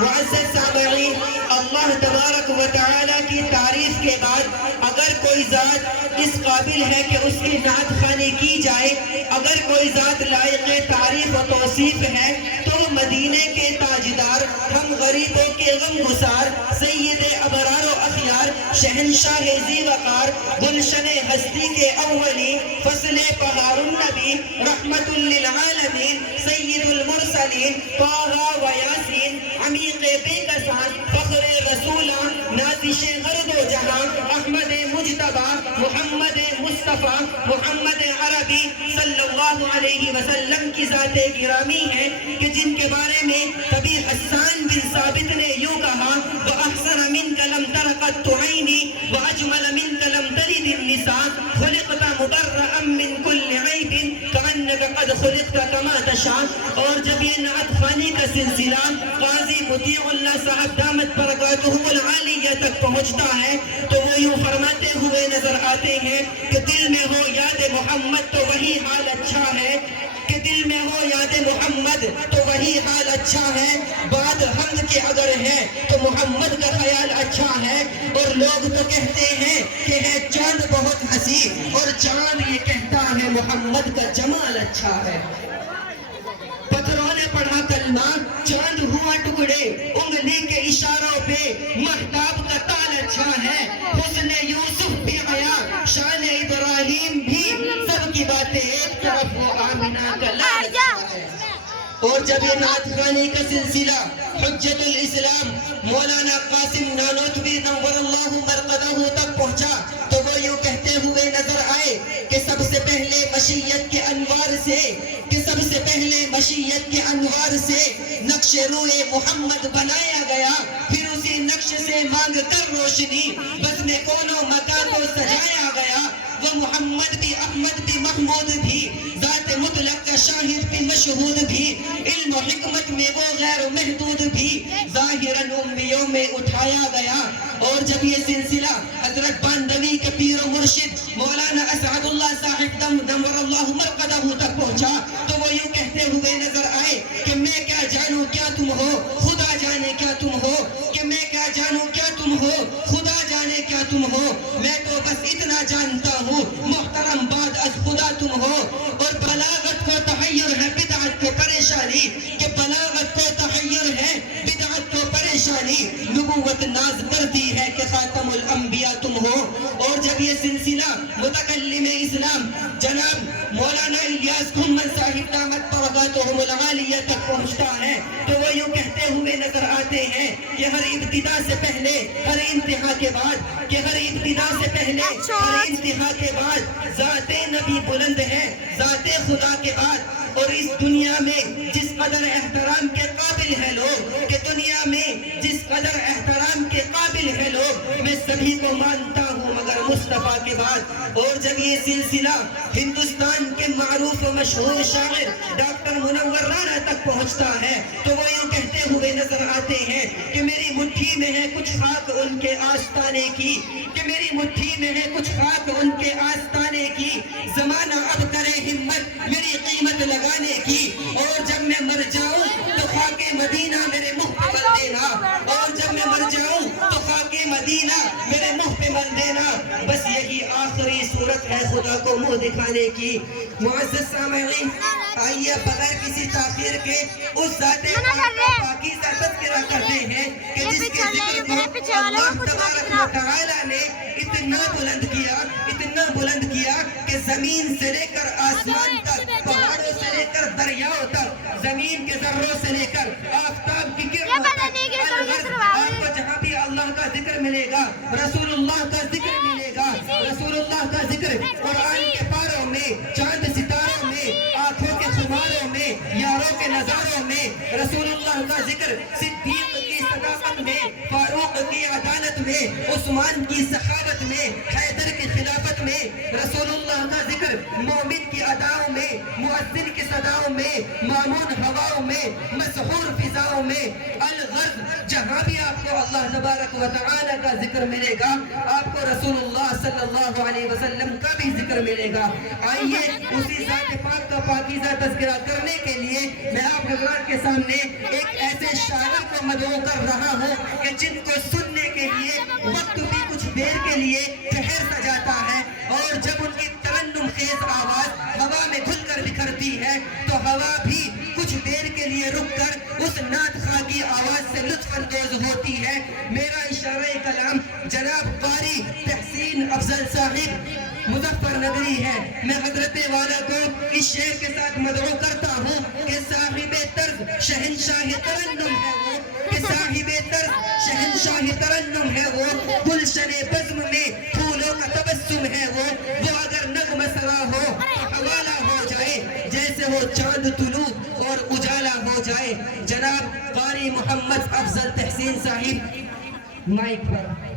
معزز سامعین، اللہ تبارک و تعالیٰ کی تعریف کے بعد اگر کوئی ذات اس قابل ہے کہ اس کی نعت خوانی کی جائے، اگر کوئی ذات لائق تعریف و توصیف ہے تو وہ مدینے کے تاجدار، ہم غریبوں کے غم گسار، سید ابرار و اخیار، شہنشاہ ذی وقار، گلشن ہستی کے اولی، فصل بہار النبی، رحمت للعالمین، سید المرسلین، طٰہٰ و یاسین، عمیق بے کسان، فخر رسولان، نازش غرد و جہاں، احمد مجتبیٰ، محمد مصطفیٰ، محمد عربی صلی اللہ علیہ وسلم کی ذات گرامی ہے کہ جن کے بارے میں کبھی حسان بن ثابت نے یوں کہا، وَأَحْسَنَ مِنْكَ لَمْ تَرَ قَطُّ عَيْنِي وَأَجْمَلَ مِنْكَ لَمْ تَلِدِ النِّسَاءُ خُلِقْتَ مُبَرَّأً مِنْ كُلِّ عَيْبٍ كَأَنَّكَ قَدْ خُلِقْتَ كَمَا تَشَاءُ۔ اور جب یہ نعت خوانی کا سلسلہ قاضی مطیع اللہ صاحب دامت برکاتہ العالیہ تک پہنچتا ہے تو وہ یوں فرماتے ہوئے نظر آتے ہیں کہ دل میں ہو یاد محمد تو وہی حال اچھا ہے، کہ دل میں ہو یاد محمد تو وہی حال اچھا ہے، بات حمد کے اگر ہے تو محمد کا خیال اچھا ہے۔ اور لوگ تو کہتے ہیں کہ ہے چاند بہت ہنسی، اور چاند یہ کہتا ہے محمد کا جمال اچھا ہے۔ پتھروں نے پڑھا کلمہ، چاند ہوا ٹکڑے، انگلی کے اشاروں پہ مہتاب کا تال اچھا ہے، حسن یوسف بھی آیا، شان ابراہیم بھی، سب کی باتیں ایک طرف، وہ آمنہ کا لال اچھا ہے۔ اور جب یہ نعت خوانی کا سلسلہ حجت الاسلام مولانا قاسم نانوتوی نور اللہ مرقدہ تک پہنچا تو وہ یوں کہتے ہوئے نظر آئے کہ سب سے پہلے مشیت کے انوار سے، کہ سب سے پہلے مشیت کے انوار سے نقش روئے محمد بنایا گیا، پھر اسی نقش سے مانگ کر روشنی بس میں کونوں مکان کو سجایا گیا۔ وہ محمد بھی، احمد بھی، محمود بھی، ذات مطلق کا شاہد بھی، مشہود بھی، علم و حکمت میں وہ غیر محدود بھی، ظاہراً امیوں میں اٹھایا گیا۔ اور جب یہ سلسلہ حضرت باندوی کے پیر و مرشد مولانا اسعد اللہ صاحب نور اللہ مرقدہ تک پہنچا تو وہ یوں کہتے ہوئے نظر آئے کہ میں کیا جانوں کیا تم ہو، خدا جانے کیا تم ہو، کہ میں کیا جانوں کیا تم ہو، خدا جانے کیا تم ہو، میں تو بس اتنا جانتا ہوں محترم بعد از خدا تم ہو۔ اور بلاغت کو تحیر ہے بدعت کو پریشانی، کہ بلاغت کو تحیر ہے بدعت کو پریشانی، نبوت ناز کرتی ہے کہ خاتم الانبیاء تم ہو۔ اور جب یہ سلسلہ متکلم اسلام جناب مولانا الیاس گھمن صاحب دامت برکاتہم العالیہ تک پہنچتا ہے تو وہ یوں کہتے ہوئے نظر آتے ہیں کہ ہر ابتدا سے پہلے ہر انتہا کے بعد، کہ ہر ابتدا سے پہلے ہر انتہا کے بعد ذات نبی بلند ہے، ذات خدا کے بعد۔ اور اس دنیا میں جس قدر احترام کے قابل ہے لوگ، کہ دنیا میں جس قدر احترام کے قابل ہے لوگ، میں سبھی کو مانتا ہوں مگر مصطفیٰ کے بعد۔ اور جب یہ سلسلہ ہندوستان کے معروف و مشہور شاعر ڈاکٹر منور رانا تک پہنچتا ہے تو وہ یوں کہتے ہوئے نظر آتے ہیں کہ میری مٹھی میں ہے کچھ خاک ان کے آستانے کی، کہ میری مٹھی میں ہے کچھ خاک ان کے آستانے کی، زمانہ اب کرے ہمت میری قیمت لگانے کی، اور جب میں مر جاؤں تو خاک مدینہ میرے منہ پہ مل دینا، اور جب میں مر جاؤں تو خاک مدینہ میرے منہ پہ مل دینا، بس یہی آخری صورت ہے خدا کو منہ دکھانے کی۔ معزز سامعین، آئیے بغیر کسی تاخیر کے اس ذات پاکیزہ تذکرہ کرتے ہیں کہ جس کے ذکر کو اللہ تبارک و تعالیٰ نے اتنا بلند کیا، اتنا بلند کیا کہ زمین سے لے کر آسمان تک، پہاڑوں سے لے کر دریاؤں تک، زمین کے ذروں سے لے کر آفتاب کی کرنوں تک، آپ کو جہاں بھی اللہ کا ذکر ملے گا، رسول اللہ کا ذکر ملے گا، رسول اللہ کا ذکر قرآن کے پاروں میں، چاند ستاروں میں، آنکھوں کے خماروں میں، یاروں کے نظاروں میں، رسول اللہ کا ذکر صدیق کی صداقت میں، فاروق کی عدالت میں، عثمان کی سخاوت میں، حیدر کی خلافت میں، رسول اللہ کا ذکر مومن کی اداؤں میں، مؤذن کی صداؤں میں، مامون ہواؤں میں، مسحور فضاؤں میں، الغرض جہاں بھی آپ کو اللہ تبارک و تعالی کا ذکر ملے گا آپ کو رسول اللہ صلی اللہ علیہ وسلم کا بھی ذکر ملے گا۔ آئیے اسی ذات پاک کا پاکیزہ تذکرہ کرنے کے لیے میں آپ حضرات کے سامنے ایک ایسے شاعر کو مدعو کر رہا ہوں کہ جن کو سننے کے لیے وقت بھی کچھ دیر کے لیے ٹھہر سا جاتا ہے، اور جب ان کی ترنم خیز آواز ہوا میں گھل کر بکھرتی ہے تو ہوا بھی کچھ دیر کے لیے رک کر اس نعت خواہ کی آواز سے لطف اندوز ہوتی ہے۔ میرا اشارہ کلام جناب قاری تحسین افضل صاحب مظفر نگری ہے۔ میں حضرت والا کو اس شعر کے ساتھ مدعو کرتا ہوں کہ صاحب طرز شہنشاہ ترنم ہے وہ، کہ صاحب طرز شہنشاہ ترنم ہے وہ، گلشن بزم میں پھولوں کا تبسم ہے وہ اگر نغمہ سرا ہو تو حوالہ ہو جائے جیسے وہ چاند طلوع اور اجالا ہو جائے۔ جناب قاری محمد افضل تحسین صاحب مائک پر۔